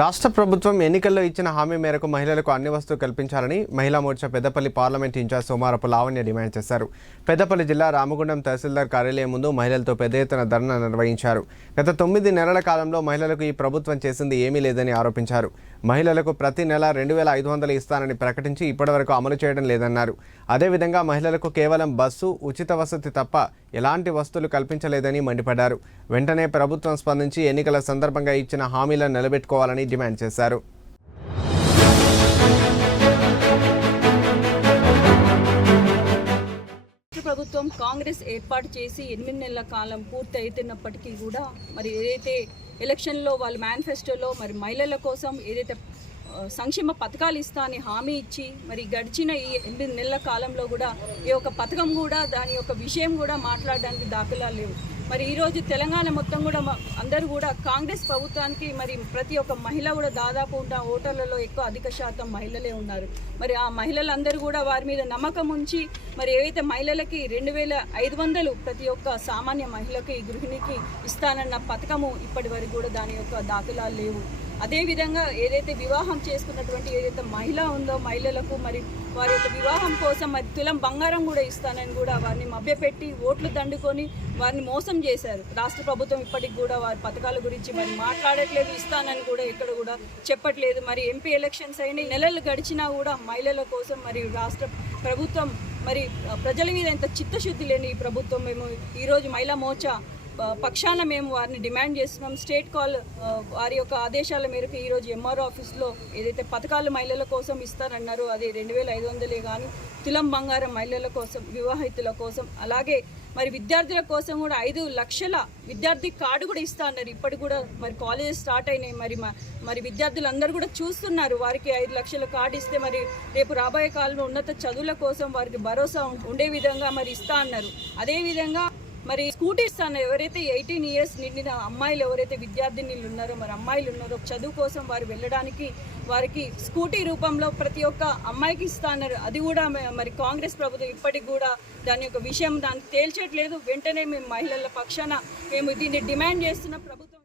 రాష్ట్ర ప్రభుత్వం ఎన్నికల్లో ఇచ్చిన హామీ మేరకు మహిళలకు అన్ని వస్తువులు కల్పించాలని Mahila Morcha Peddapalli parliament in charge Somarapu Lavanya demand చేశారు. పెద్దపల్లి జిల్లా రామగుండం తహసీల్దార్ కార్యాలయం ముందు మహిళలతో పెద్ద ఎత్తున ధర్నా నిర్వహించారు. గత తొమ్మిది నెలల కాలంలో మహిళలకు ఈ ప్రభుత్వం చేసింది ఏమీ లేదని ఆరోపించారు. మహిళలకు ప్రతి నెల రెండు వేల ఐదు వందలు ఇస్తానని ప్రకటించి ఇప్పటివరకు అమలు చేయడం లేదన్నారు. అదేవిధంగా మహిళలకు కేవలం బస్సు ఉచిత వసతి తప్ప ఎలాంటి వస్తువులు కల్పించలేదని మండిపడ్డారు. వెంటనే ప్రభుత్వం స్పందించి ఎన్నికల సందర్భంగా ఇచ్చిన హామీలను నిలబెట్టుకోవాలని డిమాండ్ చేశారు. ప్రభుత్వం కాంగ్రెస్ ఏర్పాటు చేసి ఎనిమిది నెలల కాలం పూర్తి అవుతున్నప్పటికీ కూడా మరి ఏదైతే ఎలక్షన్లో వాళ్ళ మేనిఫెస్టోలో మరి మహిళల కోసం ఏదైతే సంక్షేమ పథకాలు ఇస్తా అని హామీ ఇచ్చి మరి గడిచిన ఈ ఎనిమిది నెలల కాలంలో కూడా ఈ యొక్క పథకం కూడా దాని యొక్క విషయం కూడా మాట్లాడడానికి దాఖలా లేవు. మరి ఈరోజు తెలంగాణ మొత్తం కూడా అందరూ కూడా కాంగ్రెస్ ప్రభుత్వానికి మరి ప్రతి ఒక్క మహిళ కూడా దాదాపు ఉన్న ఓటర్లలో ఎక్కువ అధిక శాతం మహిళలే ఉన్నారు. మరి ఆ మహిళలందరూ కూడా వారి మీద నమ్మకం ఉంచి మరి ఏవైతే మహిళలకి రెండు వేల ఐదు వందలు ప్రతి ఒక్క సామాన్య మహిళకి గృహిణికి ఇస్తానన్న పథకము ఇప్పటి వరకు కూడా దాని యొక్క దాఖలాలు లేవు. అదేవిధంగా ఏదైతే వివాహం చేసుకున్నటువంటి ఏదైతే మహిళ ఉందో మహిళలకు మరి వారి యొక్క వివాహం కోసం మరి తులం బంగారం కూడా ఇస్తానని కూడా వారిని మభ్యపెట్టి ఓట్లు దండుకొని వారిని మోసం చేశారు. రాష్ట్ర ప్రభుత్వం ఇప్పటికి కూడా వారి పథకాల గురించి మరి మాట్లాడట్లేదు ఇస్తానని కూడా ఎక్కడ కూడా చెప్పట్లేదు. మరి ఎంపీ ఎలక్షన్స్ అయిన నెలలు గడిచినా కూడా మహిళల కోసం మరి రాష్ట్ర ప్రభుత్వం మరి ప్రజల మీద ఎంత చిత్తశుద్ధి లేని ఈ ప్రభుత్వం మేము ఈరోజు మహిళా మోర్చా పక్షాన మేము వారిని డిమాండ్ చేస్తున్నాం. స్టేట్ కాల్ వారి యొక్క ఆదేశాల మేరకు ఈరోజు ఎంఆర్ఓ ఆఫీస్లో ఏదైతే పథకాలు మహిళల కోసం ఇస్తారన్నారో అది రెండు వేల ఐదు వందలే కానీ తులం బంగారం మహిళల కోసం వివాహితుల కోసం అలాగే మరి విద్యార్థుల కోసం కూడా ఐదు లక్షల విద్యార్థి కార్డు కూడా ఇస్తా అన్నారు ఇప్పటికి కూడా మరి కాలేజెస్ స్టార్ట్ అయినాయి. మరి మరి విద్యార్థులందరూ కూడా చూస్తున్నారు వారికి ఐదు లక్షల కార్డు ఇస్తే మరి రేపు రాబోయే కాలంలో ఉన్నత చదువుల కోసం వారికి భరోసా ఉండే విధంగా మరి ఇస్తా అన్నారు. అదేవిధంగా మరి స్కూటీ ఇస్తాను ఎవరైతే ఎయిటీన్ ఇయర్స్ నిండిన అమ్మాయిలు ఎవరైతే విద్యార్థినులు ఉన్నారో మరి అమ్మాయిలు ఉన్నారో చదువు కోసం వారు వెళ్ళడానికి వారికి స్కూటీ రూపంలో ప్రతి ఒక్క అమ్మాయికి ఇస్తున్నారు. అది కూడా మరి కాంగ్రెస్ ప్రభుత్వం ఇప్పటికి కూడా దాని యొక్క విషయం దాన్ని తేల్చట్లేదు. వెంటనే మేము మహిళల పక్షాన మేము దీన్ని డిమాండ్ చేస్తున్న ప్రభుత్వం